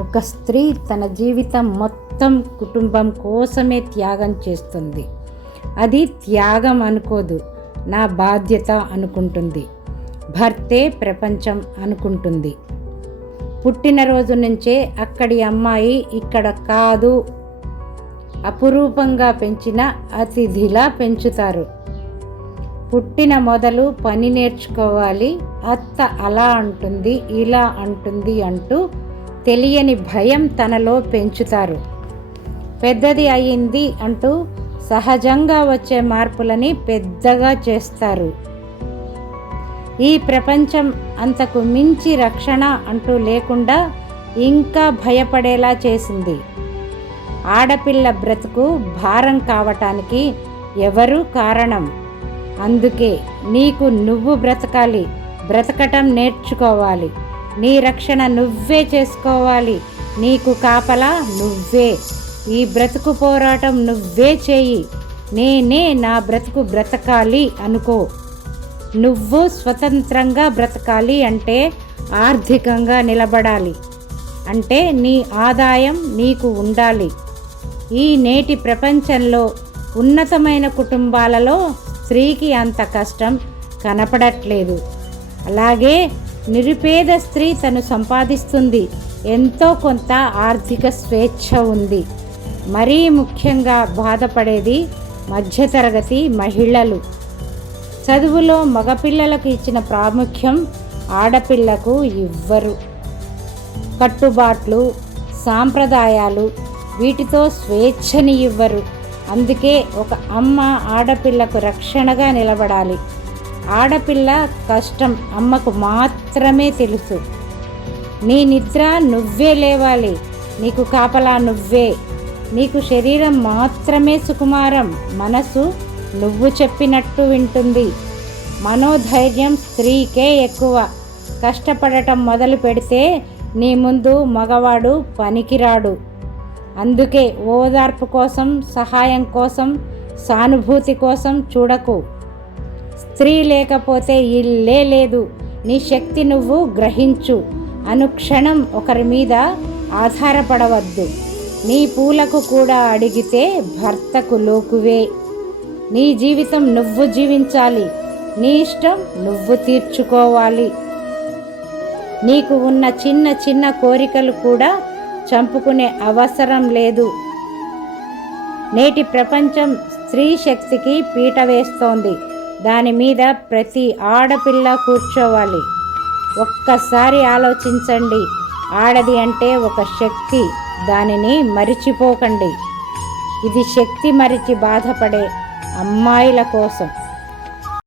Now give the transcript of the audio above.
ఒక స్త్రీ తన జీవితం మొత్తం కుటుంబం కోసమే త్యాగం చేస్తుంది. అది త్యాగం అనుకోదు నా బాధ్యత అనుకుంటుంది. భర్తే ప్రపంచం అనుకుంటుంది. పుట్టినరోజు నుంచే అక్కడి అమ్మాయి ఇక్కడ కాదు. అపురూపంగా పెంచిన అతిథిలా పెంచుతారు. పుట్టిన మొదలు పని నేర్చుకోవాలి అత్త అలా అంటుంది ఇలా అంటుంది అంటూ తెలియని భయం తనలో పెంచుతారు. పెద్దది అయింది అంటూ సహజంగా వచ్చే మార్పులని పెద్దగా చేస్తారు. ఈ ప్రపంచం అంతకు మించి రక్షణ అంటూ లేకుండా ఇంకా భయపడేలా చేసింది. ఆడపిల్ల బ్రతుకు భారం కావటానికి ఎవరు కారణం. అందుకే నీకు నువ్వు బ్రతకాలి బ్రతకటం నేర్చుకోవాలి. నీ రక్షణ నువ్వే చేసుకోవాలి. నీకు కాపలా నువ్వే. ఈ బ్రతుకు పోరాటం నువ్వే చేయి. నేనే నా బ్రతుకు బ్రతకాలి అనుకో. నువ్వు స్వతంత్రంగా బ్రతకాలి అంటే ఆర్థికంగా నిలబడాలి. అంటే నీ ఆదాయం నీకు ఉండాలి. ఈ నేటి ప్రపంచంలో ఉన్నతమైన కుటుంబాలలో స్త్రీకి అంత కష్టం కనపడట్లేదు. అలాగే నిరుపేద స్త్రీ తను సంపాదిస్తుంది. ఎంతో కొంత ఆర్థిక స్వేచ్ఛ ఉంది. మరీ ముఖ్యంగా బాధపడేది మధ్యతరగతి మహిళలు. చదువులో మగపిల్లలకు ఇచ్చిన ప్రాముఖ్యం ఆడపిల్లకు ఇవ్వరు కట్టుబాట్లు సాంప్రదాయాలు వీటితో స్వేచ్ఛని ఇవ్వరు. అందుకే ఒక అమ్మ ఆడపిల్లకు రక్షణగా నిలబడాలి. ఆడపిల్ల కష్టం అమ్మకు మాత్రమే తెలుసు. నీ నిద్ర నువ్వే లేవాలి. నీకు కాపలా నువ్వే. నీకు శరీరం మాత్రమే సుకుమారం. మనసు నువ్వు చెప్పినట్టు వింటుంది. మనోధైర్యం స్త్రీకే ఎక్కువ. కష్టపడటం మొదలు పెడితే నీ ముందు మగవాడు పనికిరాడు. అందుకే ఓదార్పు కోసం సహాయం కోసం సానుభూతి కోసం చూడకు. స్త్రీ లేకపోతే ఇల్లే లేదు. నీ శక్తి నువ్వు గ్రహించు. అనుక్షణం ఒకరి మీద ఆధారపడవద్దు. నీ పూలకు కూడా అడిగితే భర్తకు లోకువే. నీ జీవితం నువ్వు జీవించాలి. నీ ఇష్టం నువ్వు తీర్చుకోవాలి. నీకు ఉన్న చిన్న చిన్న కోరికలు కూడా చంపుకునే అవసరం లేదు. నేటి ప్రపంచం స్త్రీ శక్తికి పీట వేస్తోంది. దాని మీద ప్రతి ఆడపిల్ల కూర్చోవాలి. ఒక్కసారి ఆలోచించండి. ఆడది అంటే ఒక శక్తి. దానిని మరిచిపోకండి. ఇది శక్తి మరిచి బాధపడే అమ్మాయిల కోసం.